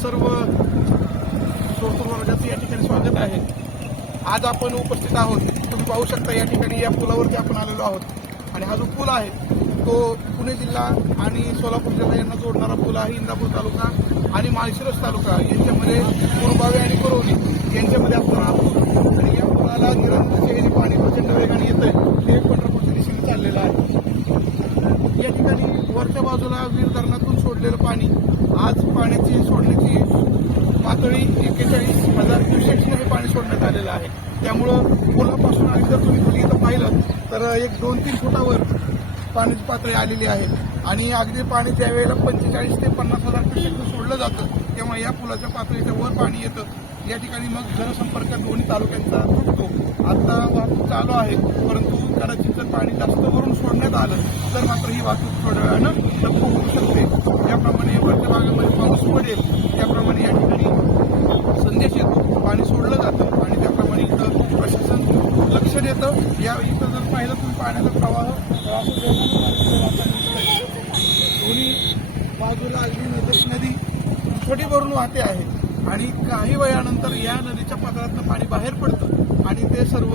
सर्व श्रोतृ या ठिकाणी स्वागत आहे. आज आपण उपस्थित आहोत. तुम्ही पाहू शकता या ठिकाणी या पुलावरती आपण आलेलो आहोत. आणि हा जो पूल आहे तो पुणे जिल्हा आणि सोलापूर जिल्हा यांना जोडणारा पूल आहे इंदापूर तालुका आणि माळशिरस तालुका. यांच्यामध्ये कुरुबावे आणि कुरवली यांच्यामध्ये आपण आहोत. आणि या पुलाला निरंतर पाणी प्रचंड वेगाने येतंय. ते पंढरपूरच्या दिशेने चाललेलं आहे. या ठिकाणी वरच्या बाजूला वीर धरणातून सोडलेलं पाणी आज पातळी एक्केचाळीस हजार क्युसेक्समध्ये पाणी सोडण्यात आलेलं आहे. त्यामुळं पुलापासून आणि जर तुम्ही खाली इथं पाहिलं तर एक दोन तीन फुटावर पाण्याची पातळी आलेली आहे. आणि अगदी पाणी त्यावेळेला पंचेचाळीस ते पन्नास हजार क्युसेक्स सोडलं जातं तेव्हा या पुलाच्या पातळीच्या वर पाणी येतं. या ठिकाणी मग जनसंपर्क दोन्ही तालुक्यांचा तुटतो. आता वाहतूक चालू आहे परंतु कदाचित जर पाणी जास्त वरून सोडण्यात आलं तर मात्र ही वाहतूक थोड्या वेळानं ठप्प होऊ शकते. त्याप्रमाणे वरच्या भागामध्ये पाऊस पडेल त्या या ठिकाणी संदेश येतो पाणी सोडलं जातं आणि त्याप्रमाणे इथं प्रशासन लक्ष या इथं जर पाहिलं तुम्ही पाण्याचा प्रवाह प्रवाह दोन्ही बाजूला अगदी नदी नदी छोटी भरून वाहते आहे. आणि काही वयानंतर या नदीच्या पात्रातनं पाणी बाहेर पडतं. आणि ते सर्व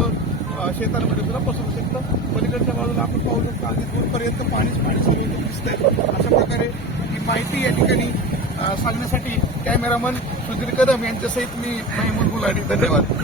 शेतांमध्ये सुद्धा पसरू शकतं. पलीकडच्या बाजूला आपण पाहू शकतो अगदी दूरपर्यंत पाणीच पाणी सर्व दिसतंय. अशा प्रकारे ही माहिती या ठिकाणी सांगण्यासाठी कॅमेरामन सुधीर कदम यांच्यासहित मी महमूद गुलाडी. धन्यवाद.